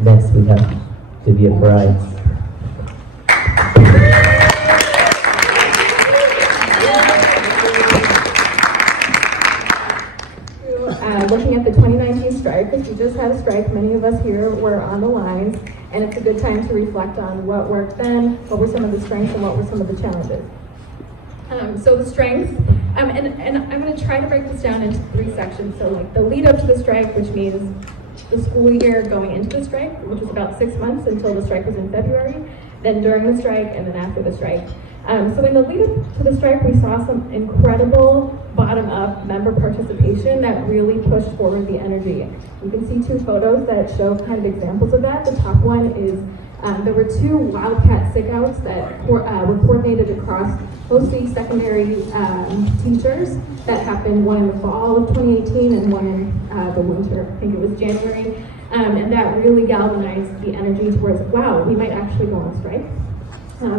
Next, we have Divya Fries. Looking at the 2019 strike, because we just had a strike, many of us here were on the lines, and it's a good time to reflect on what worked then, what were some of the strengths, and what were some of the challenges. So the strengths, and I'm going to try to break this down into 3 sections. So like the lead up to the strike, which means the school year going into the strike, which was about 6 months until the strike was in February, then during the strike, and then after the strike. So in the lead up to the strike, we saw some incredible bottom-up member participation that really pushed forward the energy. You can see 2 photos that show kind of examples of that. The top one is there were 2 Wildcat sick-outs that were coordinated across mostly secondary teachers that happened, one in the fall of 2018 and one in the winter, I think it was January. And that really galvanized the energy towards, wow, we might actually go on strike.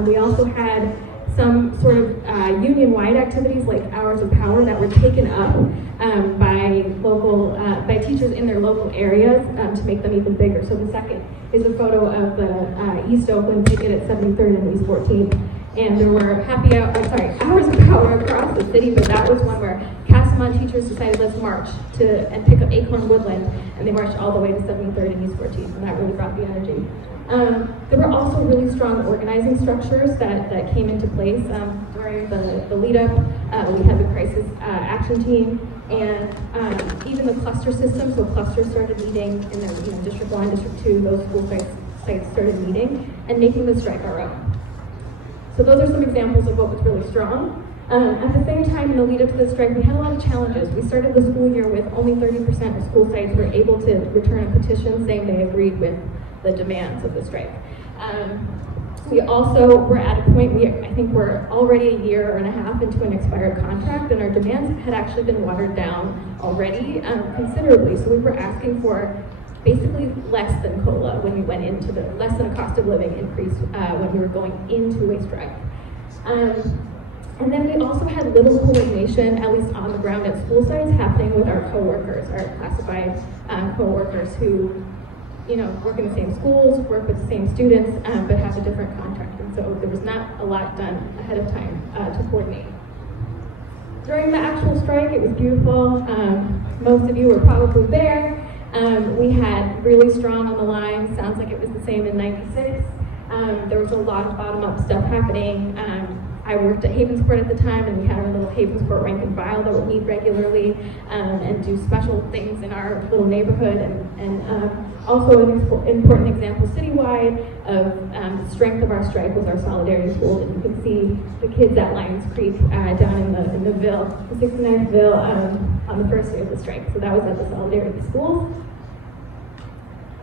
We also had some sort of union-wide activities like hours of power that were taken up by teachers in their local areas to make them even bigger. So the second is a photo of the East Oakland picket at 73rd and East 14th. And there were hours of power across the city, but that was one where Castlemont teachers decided let's march and pick up Acorn Woodland, and they marched all the way to 73rd and East 14th, and that really brought the energy. There were also really strong organizing structures that came into place during the lead-up. We had the crisis action team, and even the cluster system. So clusters started meeting in their District 1, District 2, those school sites started meeting and making the strike our own. So those are some examples of what was really strong. At the same time, in the lead up to the strike, we had a lot of challenges. We started the school year with only 30% of school sites were able to return a petition saying they agreed with the demands of the strike. We also were at a point, I think we're already a year and a half into an expired contract, and our demands had actually been watered down already considerably. So we were asking for basically less than COLA when we went into less than a cost of living increase when we were going into a strike. And then we also had little coordination, at least on the ground at school sites, happening with our coworkers, our classified coworkers who work in the same schools, work with the same students, but have a different contract. And so there was not a lot done ahead of time to coordinate. During the actual strike, it was beautiful. Most of you were probably there. We had really strong on the line. Sounds like it was the same in '96. There was a lot of bottom-up stuff happening. I worked at Havensport at the time, and we had our little Havensport rank and file that would meet regularly and do special things in our little neighborhood. And also an important example citywide of the strength of our strike was our solidarity school. And you can see the kids at Lions Creek down in the Ville, the 69th Ville, on the first day of the strike. So that was at the solidarity schools.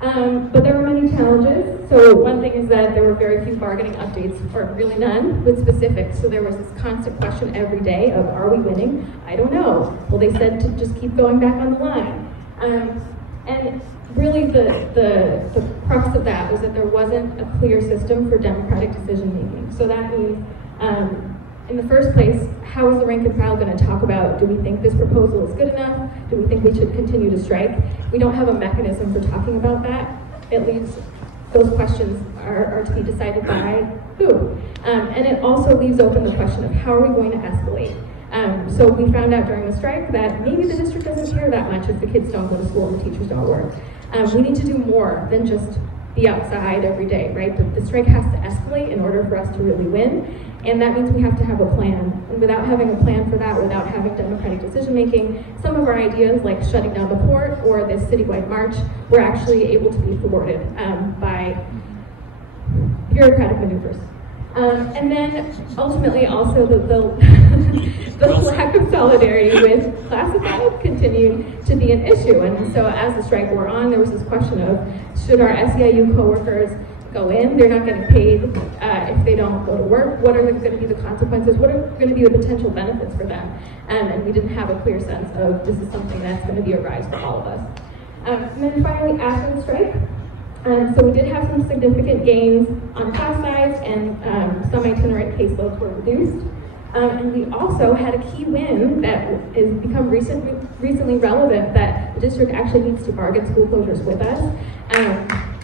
But there were many challenges. So one thing is that there were very few bargaining updates, or really none, with specifics. So there was this constant question every day of, are we winning? I don't know. Well, they said to just keep going back on the line. And really the crux of that was that there wasn't a clear system for democratic decision making. So that means, in the first place, how is the rank and file going to talk about, do we think this proposal is good enough? Do we think we should continue to strike? We don't have a mechanism for talking about that. It leaves, those questions are to be decided by who? And it also leaves open the question of how are we going to escalate? So we found out during the strike that maybe the district doesn't care that much if the kids don't go to school and the teachers don't work. We need to do more than just be outside every day, right? The strike has to escalate in order for us to really win. And that means we have to have a plan. And without having a plan for that, without having democratic decision-making, some of our ideas, like shutting down the port or this citywide march, were actually able to be thwarted by bureaucratic maneuvers. And then ultimately also the lack of solidarity with classified continued to be an issue. And so as the strike wore on, there was this question of, should our SEIU coworkers go in? They're not getting paid if they don't go to work. What are going to be the consequences? What are going to be the potential benefits for them? And we didn't have a clear sense of this is something that's going to be a rise for all of us. And then finally, after the strike, so we did have some significant gains on class size, and some itinerant caseloads were reduced. And we also had a key win that has become recently relevant, that the district actually needs to bargain school closures with us.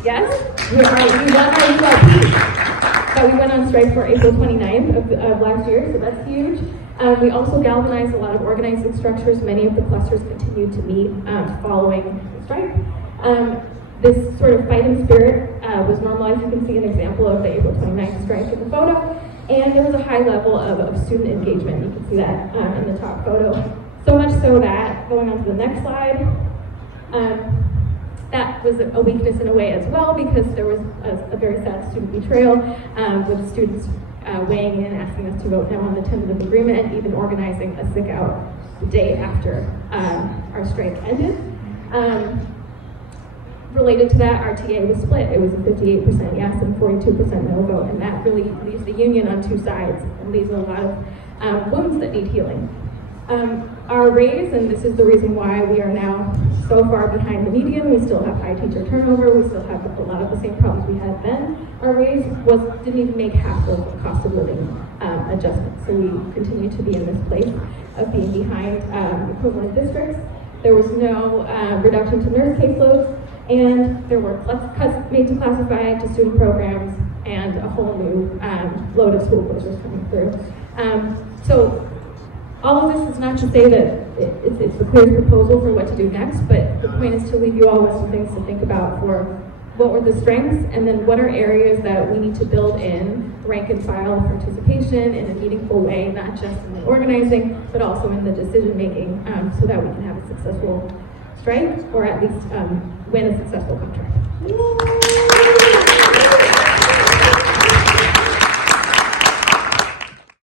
Yes, we won our ULP, but we went on strike for April 29th of last year, so that's huge. We also galvanized a lot of organizing structures. Many of the clusters continued to meet following the strike. This sort of fighting spirit was normalized. You can see an example of the April 29th strike in the photo. And there was a high level of student engagement. You can see that in the top photo. So much so that, going on to the next slide, that was a weakness in a way as well, because there was a very sad student betrayal with students weighing in, asking us to vote no on the tentative agreement, and even organizing a sick out the day after our strike ended. Related to that, our TA was split. It was a 58% yes and 42% no vote, and that really leaves the union on two sides and leaves a lot of wounds that need healing. Our raise, and this is the reason why we are now so far behind the median, we still have high teacher turnover, we still have a lot of the same problems we had then. Our raise didn't even make half of the cost of living adjustment, so we continue to be in this place of being behind equivalent districts. There was no reduction to nurse caseloads, and there were cuts made to classified, to student programs, and a whole new load of school closures coming through. So all of this is not to say that it's the clearest proposal for what to do next, but the point is to leave you all with some things to think about for what were the strengths, and then what are areas that we need to build in rank and file participation in a meaningful way, not just in the organizing, but also in the decision making, so that we can have a successful strike, or at least win a successful contract.